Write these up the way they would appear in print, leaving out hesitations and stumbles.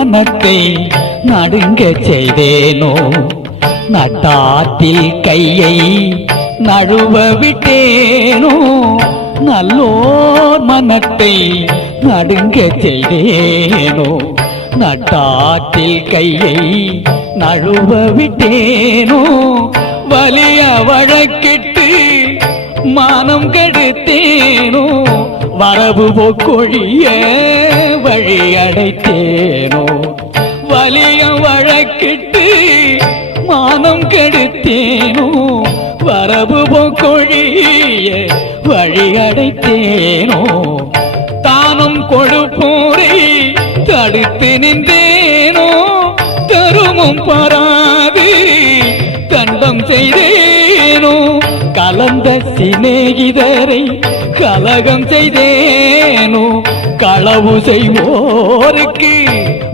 மனத்தை நடுங்க செய்தேனோ நட்டாத்தில் கையை நழுவ விட்டேனோ நல்லோர் மனத்தை நடுங்க செய்தேனோ நட்டாத்தில் கையை நழுவ விட்டேனோ வலிய வழக்கிட்டு மானம் கெடுத்தேனோ வரவு போக்கொழிய வழி அடைத்தேனோ வலிய வழக்கிட்டு மானம் கெடுத்தேனோ வரவு போக்கொழிய வழி அடைத்தேனோ தானும் கொடுப்போரை தடுத்து நின்றேனோ தருமும் பராது தண்டம் செய்தேனோ கலந்த சிநேகிதரை கலகம் செய்தேனோ களவு செய்வோருக்கு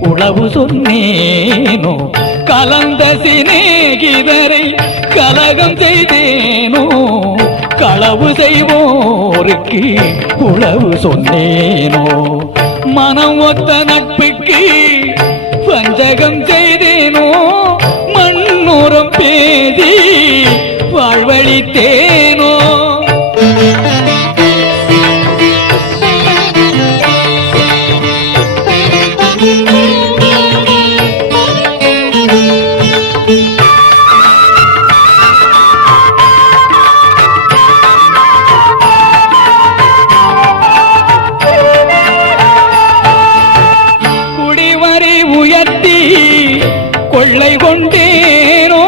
உளவு சொன்னேனோ கலந்த சிநேகிதரை கலகம் செய்தேனோ களவு செய்வோருக்கு உளவு சொன்னேனோ மனம் ஒத்த நட்புக்கு வஞ்சகம் செய்தேனோ மண்ணுரம் பேதி வாழ்வழித்தேனோ குடிவரி உயர்த்தி கொள்ளை கொண்டேனோ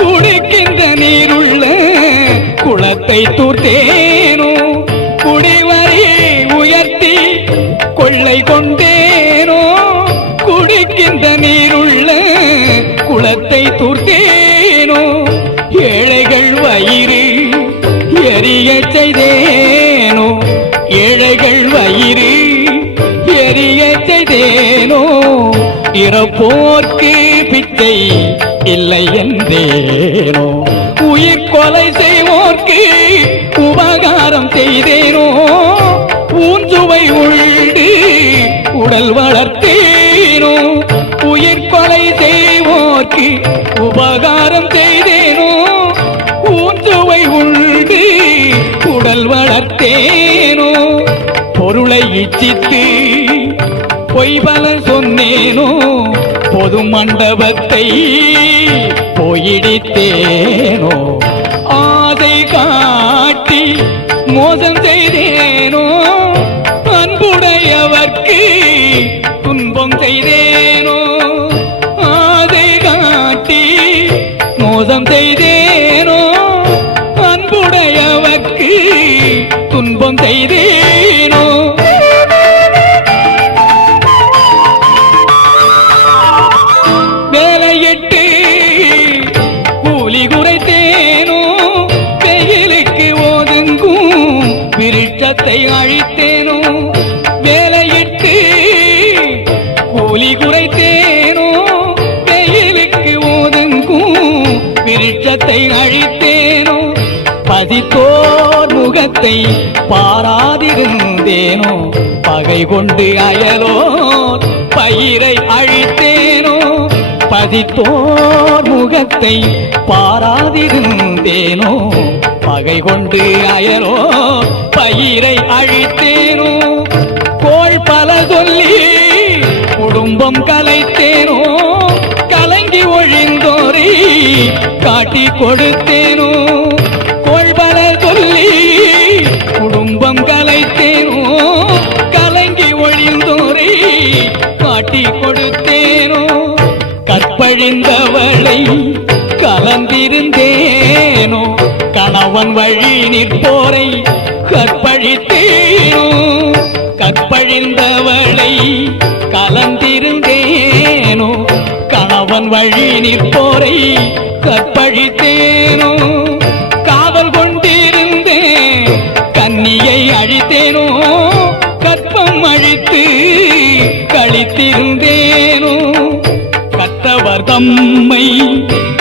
குடிக்கின்ற நீருள்ள குளத்தை தூர்த்தேனோ குடிவரி உயர்த்தி கொள்ளை கொண்டேனோ குடிக்கின்ற நீருள்ள குளத்தை தூர்த்தேனோ ஏழைகள் வயிறு எரிய செய்தேனோ ஏழைகள் வயிறு எரிய செய்தேனோ இறப்போர்க்கு பிச்சை இல்லை என்றேனோ உயிர் கொலை செய்வோர்க்கு உபகாரம் செய்தேனோ ஊஞ்சுவை உண்டு உடல் வளர்த்தேனோ உயிர் கொலை செய்வோர்க்கு உபகாரம் செய்தேனோ ஊஞ்சுவை உண்டு உடல் வளர்த்தேனோ பொருளை இச்சித்து பொய் பல சொன்னேனோ பொது மண்டபத்தை போயிடித்தேனோ ஆசை காட்டி மோசம் செய்தேனோ அன்புடையவர்க்கு துன்பம் செய்தேனோ ஆசை காட்டி மோசம் செய்தேனோ அன்புடையவர்க்கு துன்பம் செய்தேனோ வேலையிட்டு கூலி குறைத்தேனோ வெயிலுக்கு ஒதுங்கும் விருட்சத்தை அழித்தேனோ வேலையிட்டு கூலி குறைத்தேனோ வெயிலுக்கு ஒதுங்கும் விருட்சத்தை அழித்தேனோ பதித்தோர் முகத்தை பாராதிருந்தேனோ பகை கொண்டு அயலோர் பயிரை அழித்தேனோ பதித்தோர் முகத்தை பாராதிருந்தேனோ பகை கொண்டு அயலோ பயிரை அழித்தேனோ கோள் பல சொல்லி குடும்பம் கலைத்தேனோ கலங்கி ஒழிந்தோரை காட்டி கொடுத்தேனோ கோள் பல சொல்லி குடும்பம் கலைத்தேனோ கலங்கி ஒழிந்தோரை காட்டி கொடுத்தேனோ கற்பழிந்தவளை கலந்திருந்தேனோ கணவன் வழி நிற்போரை கற்பழித்தேனோ கற்பழிந்தவளை கலந்திருந்தேனோ கணவன் வழி நிற்போரை கற்பழித்தேனோ காதல் கொண்டிருந்தேன் கன்னியை அழித்தேனோ கற்பம் அழித்து கழித்திருந்தேனோ கற்றவர் தம்மை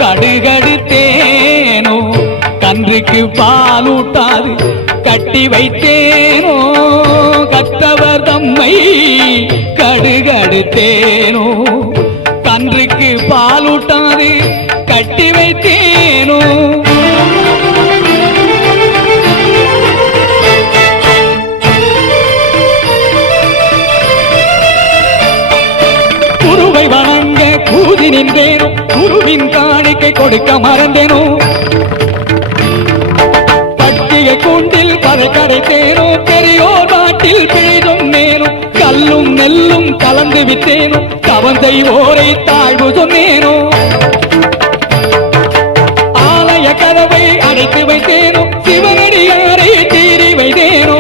கடுகடுத்தேனோ கன்றுக்கு பாலூட்டாது கட்டி வைத்தேனோ கற்றவர் தம்மை கடுகடுத்தேனோ கன்றுக்கு பாலூட்டாது கட்டி வைத்தேனோ குருவை வணங்க கூதி நின்றேனோ குருவின் காணிக்கை கொடுக்க மறந்தேனோ பட்டிகை கூண்டில் பறை கடைத்தேனோ பெரியோர் நாட்டில் பிழை சொன்னேனோ கல்லும் நெல்லும் கலந்து விட்டேனோ தவம் செய்வோரை தாழ்வு சொன்னேனோ ஆலய கதவை அடைத்து வைத்தேனோ சிவனடியாரை தீரி வைத்தேனோ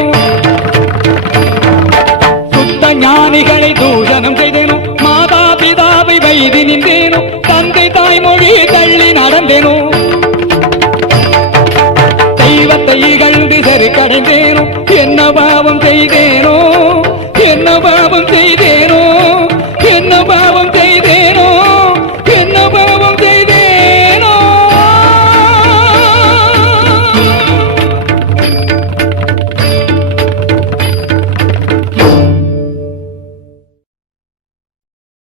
சுத்த ஞானிகளை தூஷணம் செய்தேனோ மாதா பிதாவை வைதி நின்றேனோ தந்தை தாய்மொழி தள்ளி நடந்தேனோ தெய்வத்தை இகழ்ந்து சரி கடைந்தேனோ என்ன பாவம் செய்தேன்